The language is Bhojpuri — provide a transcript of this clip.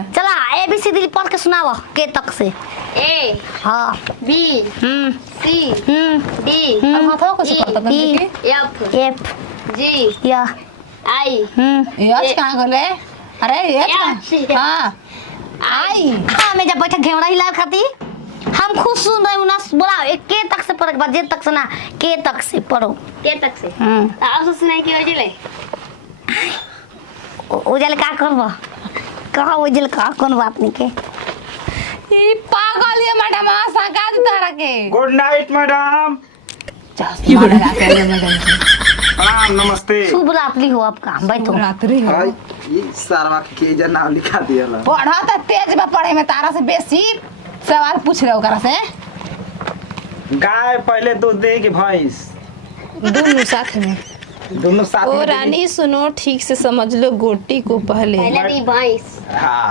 चला ABCD पढ़ के सुनाओ के तक से। A हाँ B C D अब हाथों को से पढ़ता E F F G या I यच कहाँ गले? अरे यच हाँ आई हाँ मैं जब बैठा घेवड़ा हिला खाती हम खुद सुन रहे ना बोला एक के तक से पढ़ जे तक से ना के तक से पढ़ो के तक से हम्म आप से सुनाई की वजह ले उजल का करबो कहा उजल का कौन बात नहीं के ई पागल ये मैडम सका दे तारा के गुड नाइट मैडम। प्रणाम नमस्ते। शुभ रात्रि हो आपका बैठो रात्रि हो हाय ये सारा के जना नाम लिखा दिया ला। पढ़ा त तेज बा पढ़े में तारा से बेसी सवाल पूछ रहे ओकरा से गाय पहले दूध दे कि भैंस? दोनों साथ में। दोनों साथ ओ में देगी? रानी सुनो ठीक से समझ लो गोटी को पहले पहले भी भैंस हाँ